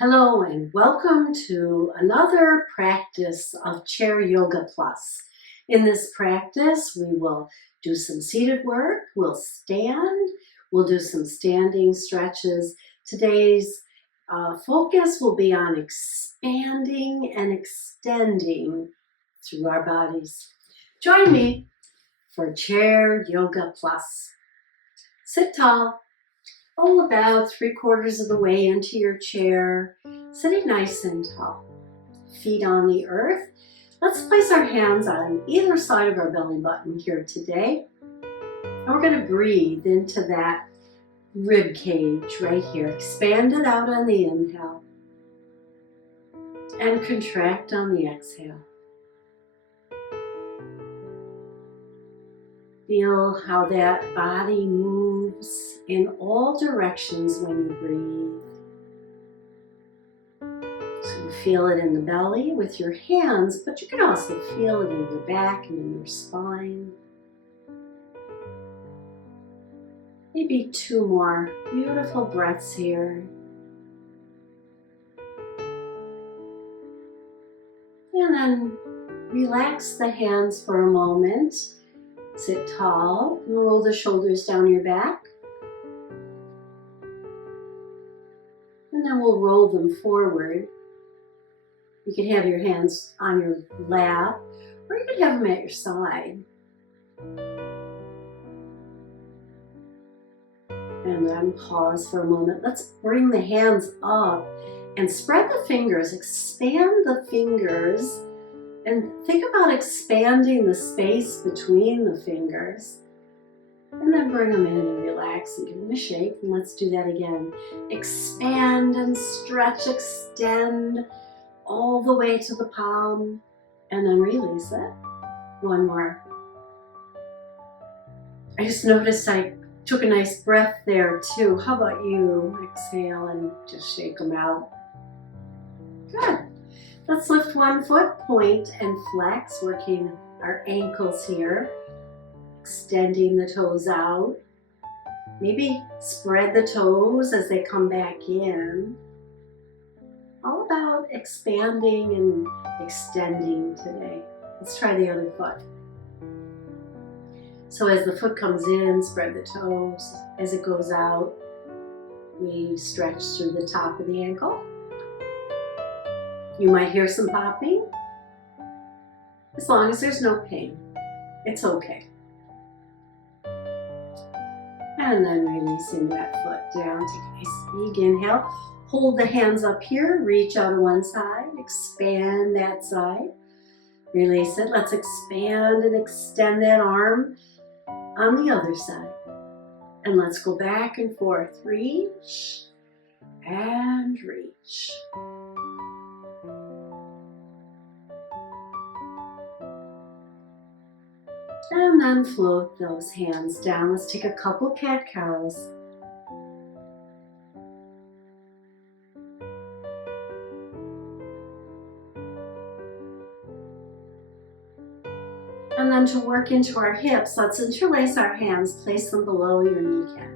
Hello and welcome to another practice of Chair Yoga Plus. In this practice, we will do some seated work, we'll stand, we'll do some standing stretches. Today's focus will be on expanding and extending through our bodies. Join me for Chair Yoga Plus. Sit tall. About 3/4 of the way into your chair, sitting nice and tall. Feet on the earth. Let's place our hands on either side of our belly button here today. And we're going to breathe into that rib cage right here. Expand it out on the inhale and contract on the exhale. Feel how that body moves in all directions when you breathe. So you feel it in the belly with your hands, but you can also feel it in your back and in your spine. Maybe 2 more beautiful breaths here. And then relax the hands for a moment. Sit tall and roll the shoulders down your back. And then we'll roll them forward. You can have your hands on your lap, or you can have them at your side. And then pause for a moment. Let's bring the hands up and spread the fingers. Expand the fingers. And think about expanding the space between the fingers. And then bring them in and relax and give them a shake. And let's do that again. Expand and stretch, extend all the way to the palm. And then release it. One more. I just noticed I took a nice breath there too. How about you? Exhale and just shake them out. Good. Let's lift one foot, point and flex, working our ankles here. Extending the toes out. Maybe spread the toes as they come back in. All about expanding and extending today. Let's try the other foot. So as the foot comes in, spread the toes. As it goes out, we stretch through the top of the ankle. You might hear some popping. As long as there's no pain, it's okay. And then releasing that foot down. Take a nice big inhale. Hold the hands up here. Reach out to one side. Expand that side. Release it. Let's expand and extend that arm on the other side. And let's go back and forth. Reach and reach. And then float those hands down. Let's take a couple cat-cows. And then to work into our hips, let's interlace our hands, place them below your kneecap.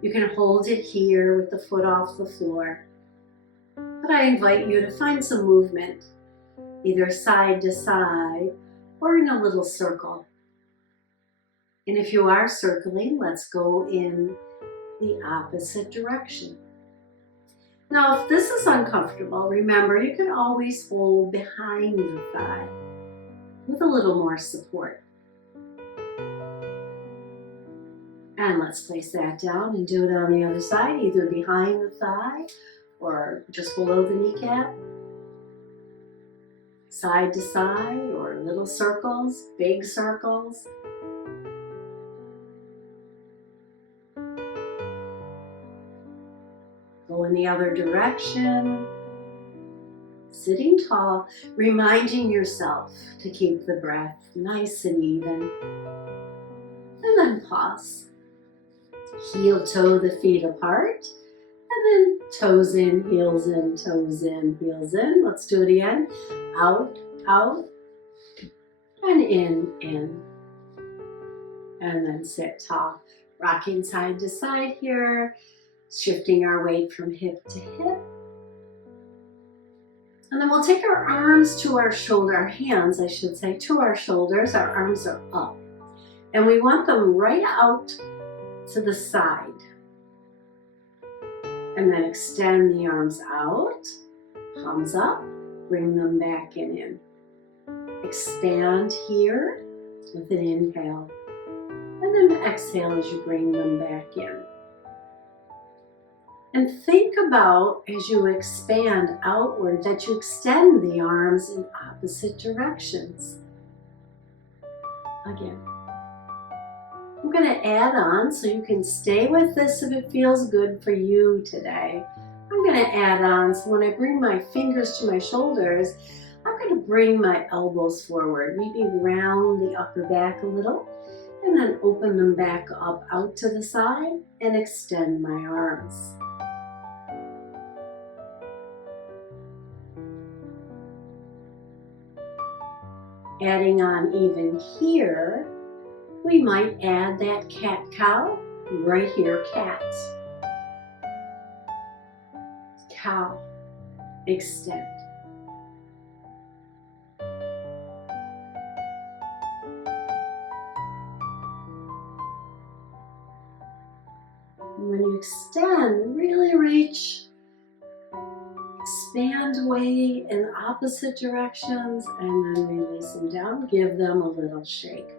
You can hold it here with the foot off the floor. But I invite you to find some movement, either side to side or in a little circle. And if you are circling, let's go in the opposite direction. Now, if this is uncomfortable, remember you can always hold behind the thigh with a little more support. And let's place that down and do it on the other side, either behind the thigh or just below the kneecap. Side to side or little circles, big circles. Go in the other direction, sitting tall, reminding yourself to keep the breath nice and even. And then pause. Heel toe the feet apart, and then toes in, heels in, toes in, heels in. Let's do it again. Out, out, and in. And then sit tall, rocking side to side here. Shifting our weight from hip to hip. And then we'll take our arms to our shoulder, our hands, I should say, to our shoulders. Our arms are up. And we want them right out to the side. And then extend the arms out, palms up, bring them back in. Expand here with an inhale. And then exhale as you bring them back in. And think about, as you expand outward, that you extend the arms in opposite directions. Again. I'm going to add on, so you can stay with this if it feels good for you today. I'm going to add on, so when I bring my fingers to my shoulders, I'm going to bring my elbows forward, maybe round the upper back a little, and then open them back up out to the side and extend my arms. Adding on even here, we might add that cat-cow right here, cat. Cow, extend. When you extend, really reach, expand away in opposite directions, and then release them down. Give them a little shake.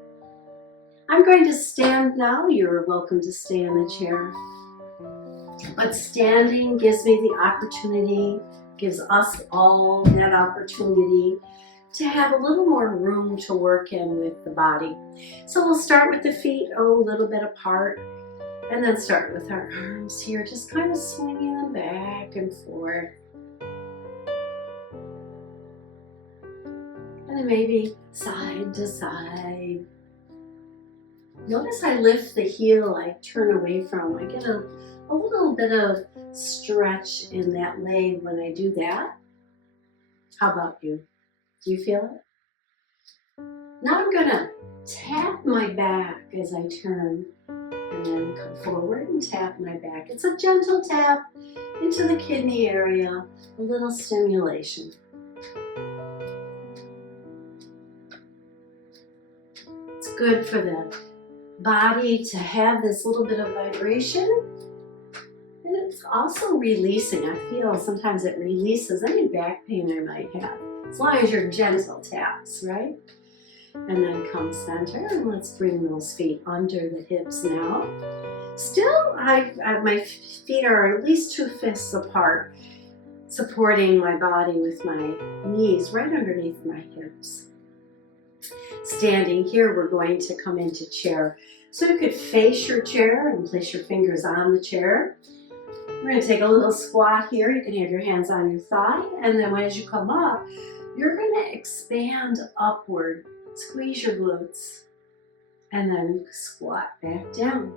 I'm going to stand now. You're welcome to stay in the chair. But standing gives me the opportunity, gives us all that opportunity to have a little more room to work in with the body. So we'll start with the feet, a little bit apart, and then start with our arms here, just kind of swinging them back and forth. And then maybe side to side. Notice I lift the heel I turn away from. I get a little bit of stretch in that leg when I do that. How about you? Do you feel it? Now I'm going to tap my back as I turn and then come forward and tap my back. It's a gentle tap into the kidney area, a little stimulation. It's good for the body to have this little bit of vibration, and it's also releasing. I feel sometimes it releases any back pain I might have, as long as you're gentle taps, right? And then come center, and let's bring those feet under the hips now. Still, my feet are at least 2 fists apart, supporting my body with my knees right underneath my hips. Standing here, we're going to come into chair. So you could face your chair and place your fingers on the chair. We're going to take a little squat here. You can have your hands on your thigh. And then as you come up, you're going to expand upward. Squeeze your glutes. And then squat back down.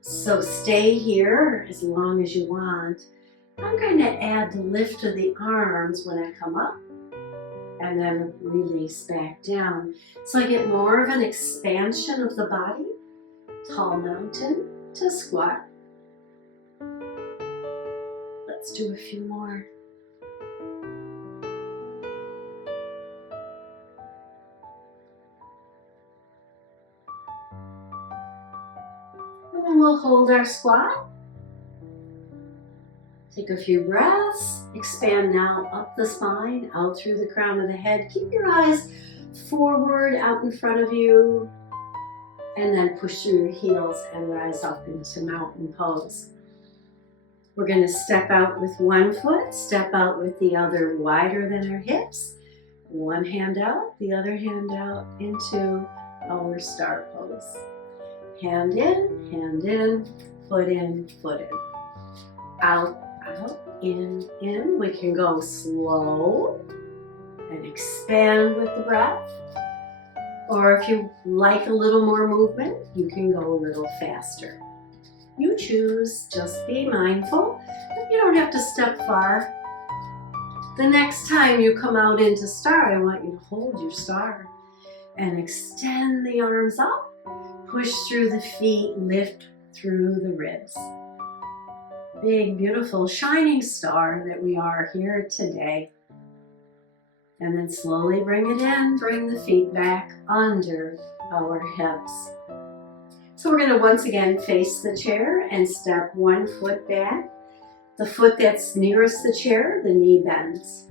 So stay here as long as you want. I'm going to add the lift of the arms when I come up. And then release back down. So I get more of an expansion of the body. Tall mountain to squat. Let's do a few more. And then we'll hold our squat. Take a few breaths. Expand now up the spine, out through the crown of the head. Keep your eyes forward, out in front of you. And then push through your heels and rise up into mountain pose. We're going to step out with one foot, step out with the other wider than our hips. One hand out, the other hand out into our star pose. Hand in, foot in, foot in. Out, out, in. We can go slow and expand with the breath. Or if you like a little more movement, you can go a little faster. You choose, just be mindful. You don't have to step far. The next time you come out into star, I want you to hold your star and extend the arms up, push through the feet, lift through the ribs. big, beautiful, shining star that we are here today. And then slowly bring it in, bring the feet back under our hips. So we're going to once again face the chair and step one foot back. The foot that's nearest the chair, the knee bends.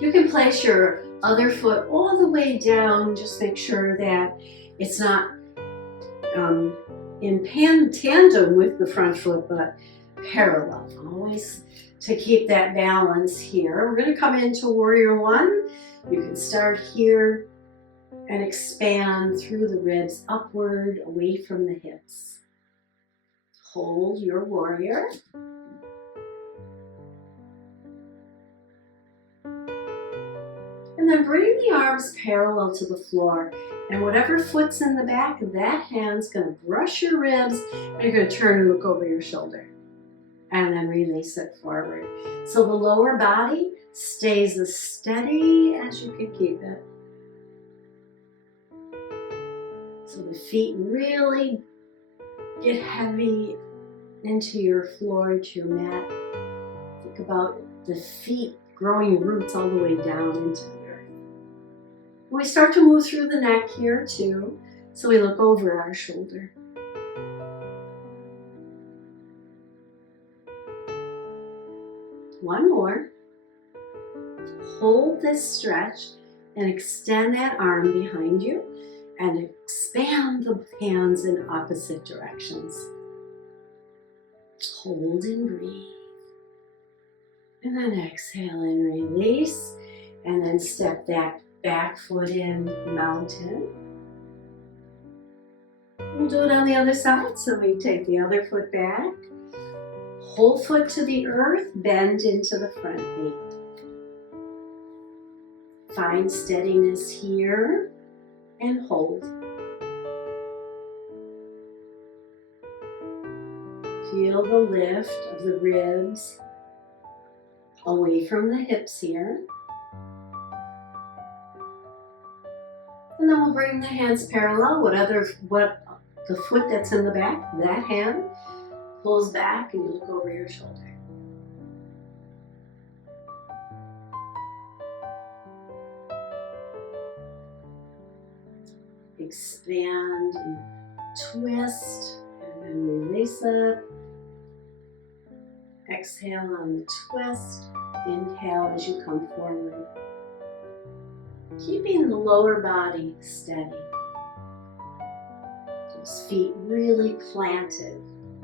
You can place your other foot all the way down. Just make sure that it's not in tandem with the front foot, but parallel. Always to keep that balance here. We're going to come into Warrior One. You can start here and expand through the ribs upward, away from the hips. Hold your warrior. And then bring the arms parallel to the floor. And whatever foot's in the back of that hand's going to brush your ribs, and you're going to turn and look over your shoulder. And then release it forward. So the lower body stays as steady as you can keep it. So the feet really get heavy into your floor, to your mat. Think about the feet growing roots all the way down into the earth. We start to move through the neck here too, so we look over our shoulder. One more. Hold this stretch and extend that arm behind you and expand the hands in opposite directions. Hold and breathe. And then exhale and release. And then step that back foot in, mountain. We'll do it on the other side. So we take the other foot back. Whole foot to the earth, bend into the front knee. Find steadiness here and hold. Feel the lift of the ribs away from the hips here. And then we'll bring the hands parallel. What the foot that's in the back, that hand pulls back and you look over your shoulder. Expand and twist and then release it. Exhale on the twist. Inhale as you come forward. Keeping the lower body steady. Those feet really planted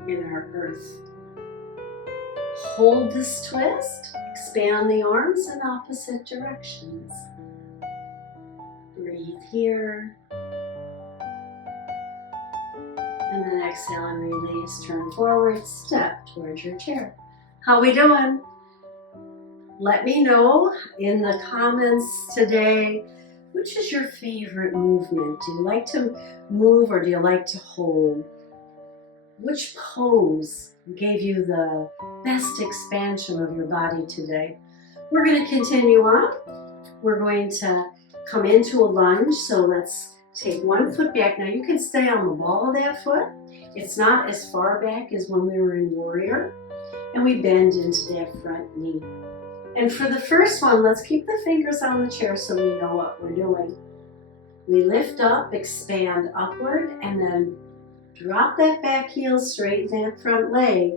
in our earth. Hold this twist. Expand the arms in opposite directions. Breathe here. And then exhale and release. Turn forward. Step towards your chair. How we doing? Let me know in the comments today, which is your favorite movement? Do you like to move or do you like to hold? Which pose gave you the best expansion of your body today? We're going to continue on. We're going to come into a lunge. So let's take one foot back. Now you can stay on the ball of that foot. It's not as far back as when we were in warrior. And we bend into that front knee. And for the first one, let's keep the fingers on the chair so we know what we're doing. We lift up, expand upward, and then drop that back heel, straighten that front leg,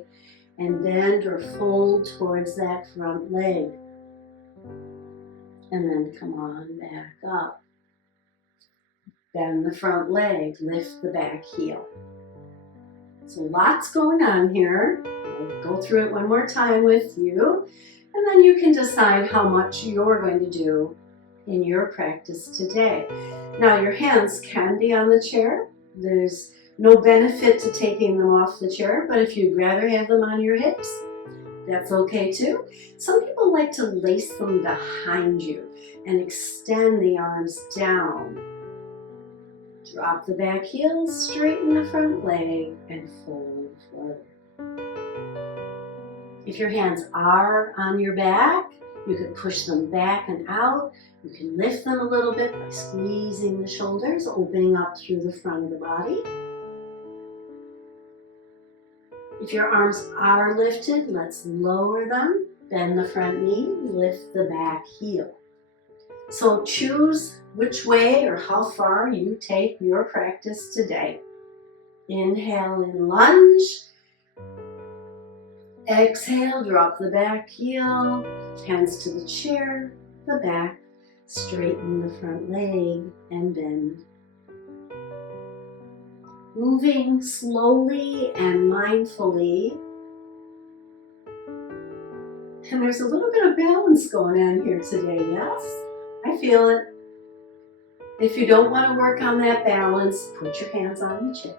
and bend or fold towards that front leg. And then come on back up. Bend the front leg, lift the back heel. So lots going on here. I'll go through it one more time with you. And then you can decide how much you're going to do in your practice today. Now your hands can be on the chair. There's no benefit to taking them off the chair, but if you'd rather have them on your hips, that's okay too. Some people like to lace them behind you and extend the arms down. Drop the back heel, straighten the front leg, and fold forward. If your hands are on your back, you can push them back and out. You can lift them a little bit by squeezing the shoulders, opening up through the front of the body. If your arms are lifted, let's lower them. Bend the front knee, lift the back heel. So choose which way or how far you take your practice today. Inhale in lunge. Exhale, drop the back heel, hands to the chair, the back, straighten the front leg and bend. Moving slowly and mindfully. And there's a little bit of balance going on here today, yes? I feel it. If you don't want to work on that balance, put your hands on the chair.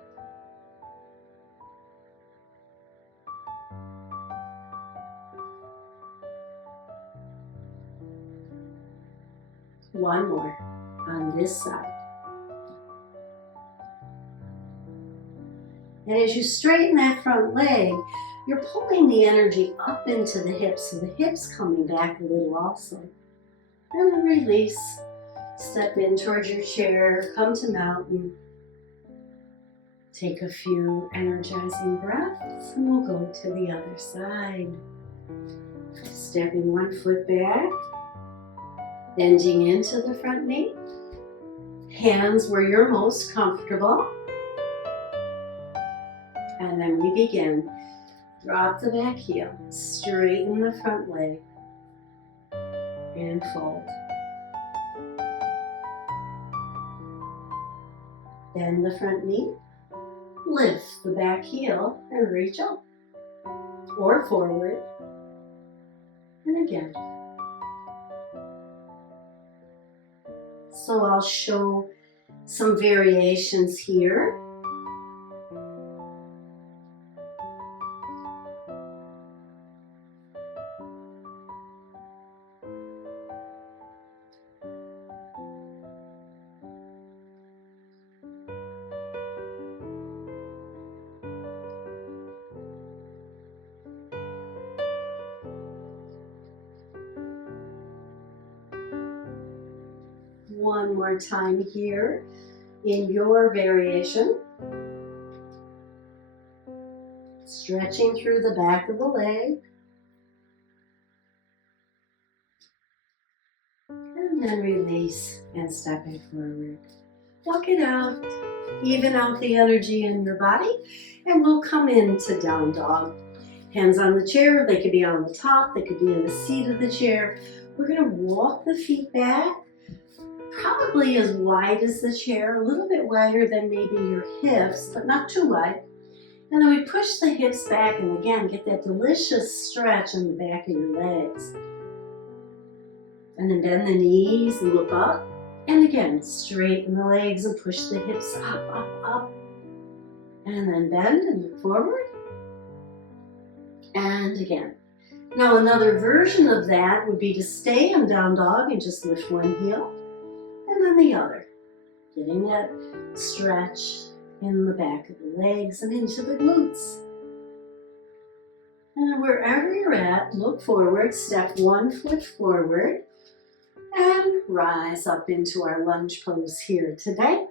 One more on this side. And as you straighten that front leg, you're pulling the energy up into the hips, so the hips coming back a little also. And then release. Step in towards your chair, come to mountain. Take a few energizing breaths and we'll go to the other side. Stepping one foot back, bending into the front knee. Hands where you're most comfortable. And then we begin. Drop the back heel, straighten the front leg, and fold. Bend the front knee, lift the back heel, and reach up, or forward, and again. So I'll show some variations here. One more time here in your variation. Stretching through the back of the leg. And then release and stepping forward. Walk it out. Even out the energy in your body. And we'll come into down dog. Hands on the chair. They could be on the top. They could be in the seat of the chair. We're going to walk the feet back. Probably as wide as the chair, a little bit wider than maybe your hips, but not too wide. And then we push the hips back and again, get that delicious stretch in the back of your legs. And then bend the knees and look up. And again, straighten the legs and push the hips up, up, up. And then bend and look forward. And again. Now another version of that would be to stay in down dog and just lift one heel. And then the other, getting that stretch in the back of the legs and into the glutes. And then wherever you're at, look forward, step 1 foot forward, and rise up into our lunge pose here today.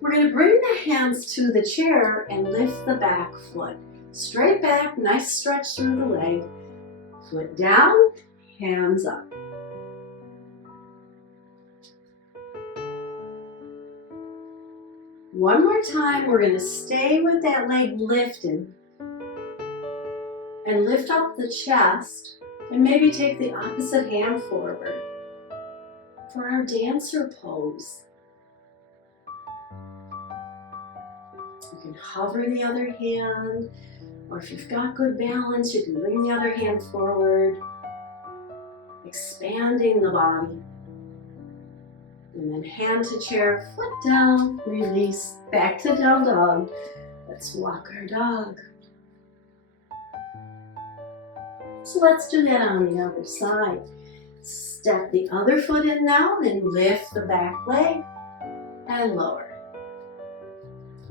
We're going to bring the hands to the chair and lift the back foot. Straight back, nice stretch through the leg. Foot down, hands up. One more time, we're going to stay with that leg lifted and lift up the chest and maybe take the opposite hand forward for our dancer pose. You can hover the other hand, or if you've got good balance, you can bring the other hand forward, expanding the body. And then hand to chair, foot down, release, back to down dog. Let's walk our dog. So let's do that on the other side. Step the other foot in now, then lift the back leg and lower.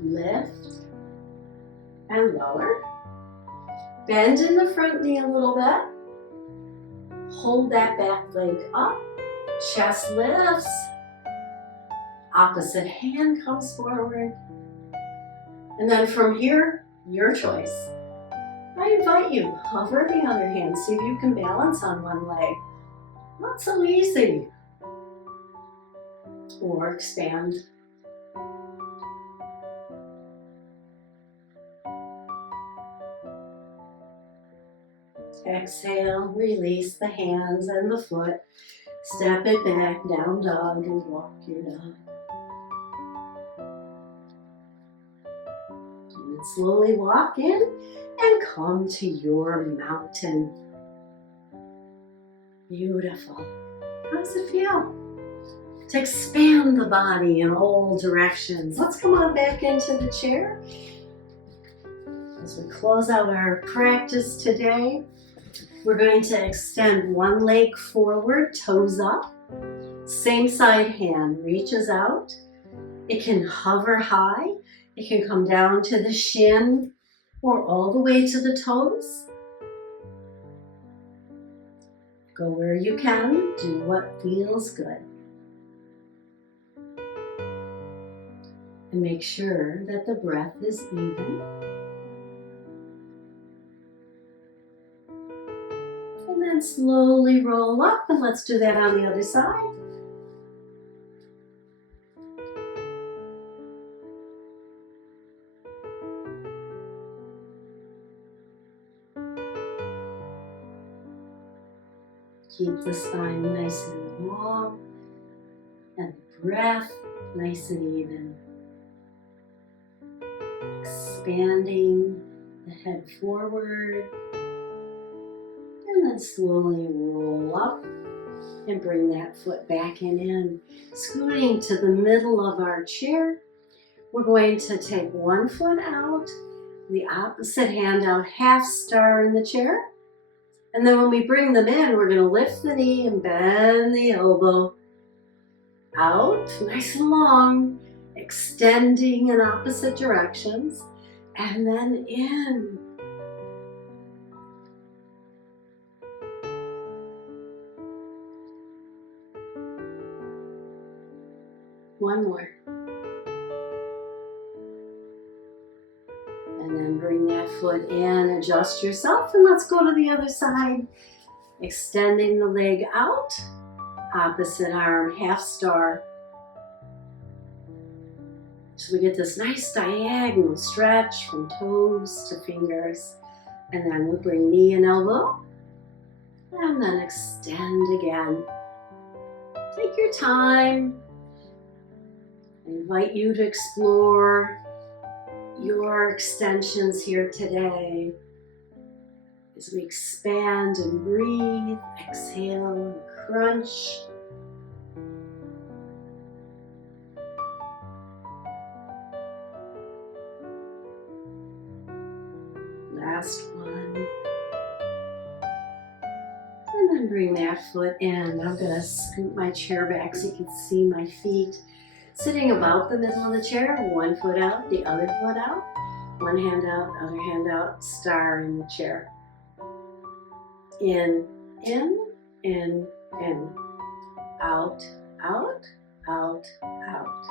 Lift and lower. Bend in the front knee a little bit. Hold that back leg up. Chest lifts. Opposite hand comes forward. And then from here, your choice. I invite you, hover the other hand, see if you can balance on one leg. Not so easy. Or expand. Exhale, release the hands and the foot. Step it back, down dog, and walk your dog. And slowly walk in and come to your mountain. Beautiful. How does it feel? To expand the body in all directions. Let's come on back into the chair. As we close out our practice today, we're going to extend one leg forward, toes up. Same side hand reaches out. It can hover high. It can come down to the shin or all the way to the toes. Go where you can. Do what feels good. And make sure that the breath is even. And then slowly roll up, and let's do that on the other side. Keep the spine nice and long, and the breath nice and even. Expanding the head forward, and then slowly roll up and bring that foot back and in. Scooting to the middle of our chair, we're going to take one foot out, the opposite hand out, half star in the chair. And then when we bring them in, we're going to lift the knee and bend the elbow out, nice and long, extending in opposite directions, and then in. One more. And then bring that foot in, adjust yourself, and let's go to the other side. Extending the leg out, opposite arm, half star. So we get this nice diagonal stretch from toes to fingers. And then we'll bring knee and elbow, and then extend again. Take your time. I invite you to explore your extensions here today. As we expand and breathe, exhale and crunch. Last one. And then bring that foot in. I'm going to scoot my chair back so you can see my feet. Sitting about the middle of the chair, one foot out, the other foot out. One hand out, other hand out, star in the chair. In, in. Out, out, out, out.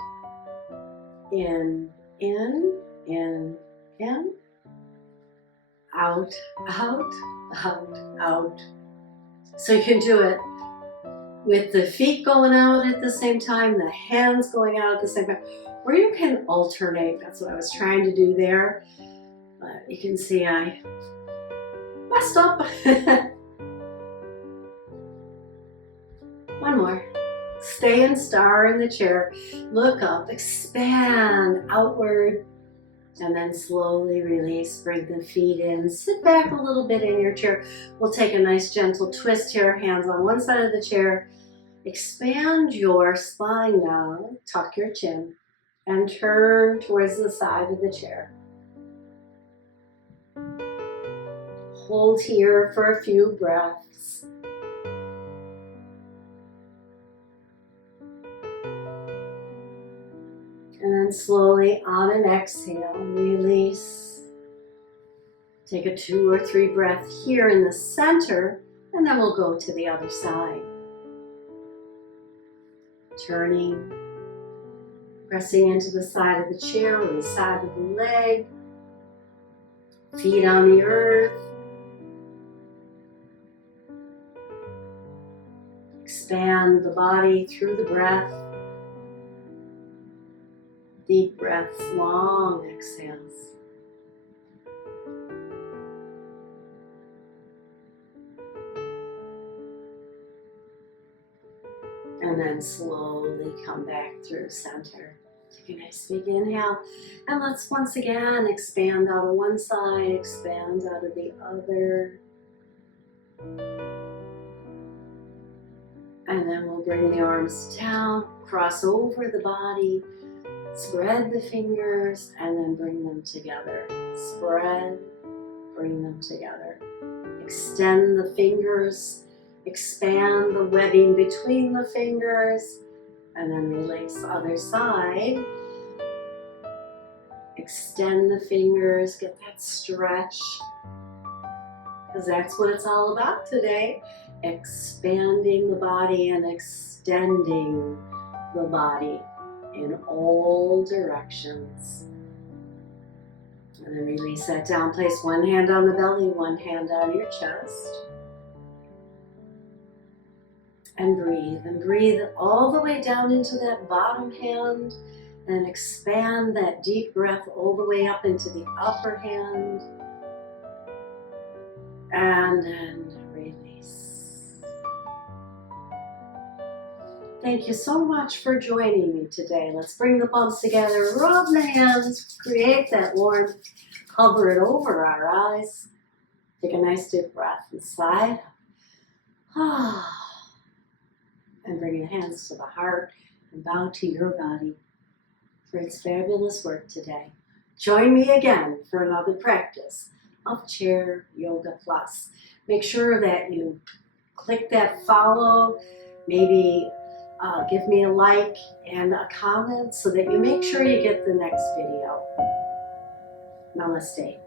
In. Out, out, out, out. So you can do it with the feet going out at the same time, the hands going out at the same time, or you can alternate. That's what I was trying to do there. But you can see I messed up. One more. Stay in star in the chair. Look up, expand outward, and then slowly release. Bring the feet in. Sit back a little bit in your chair. We'll take a nice gentle twist here. Hands on one side of the chair. Expand your spine now. Tuck your chin and turn towards the side of the chair. Hold here for a few breaths. And then slowly on an exhale, release. Take a 2 or 3 breath here in the center, and then we'll go to the other side. Turning, pressing into the side of the chair or the side of the leg. Feet on the earth. Expand the body through the breath. Deep breaths, long exhales. And then slowly come back through center. Take a nice big inhale. And let's once again expand out of one side, expand out of the other. And then we'll bring the arms down, cross over the body, spread the fingers, and then bring them together. Spread, bring them together. Extend the fingers, expand the webbing between the fingers, and then release. Other side. Extend the fingers, get that stretch, because that's what it's all about today. Expanding the body and extending the body in all directions. And then release that down. Place one hand on the belly, one hand on your chest. And breathe all the way down into that bottom hand, and expand that deep breath all the way up into the upper hand. And then release. Thank you so much for joining me today. Let's bring the palms together, rub the hands, create that warmth, cover it over our eyes. Take a nice deep breath inside. And bring your hands to the heart and bow to your body for its fabulous work today. Join me again for another practice of Chair Yoga Plus. Make sure that you click that follow, maybe give me a like and a comment so that you make sure you get the next video. Namaste.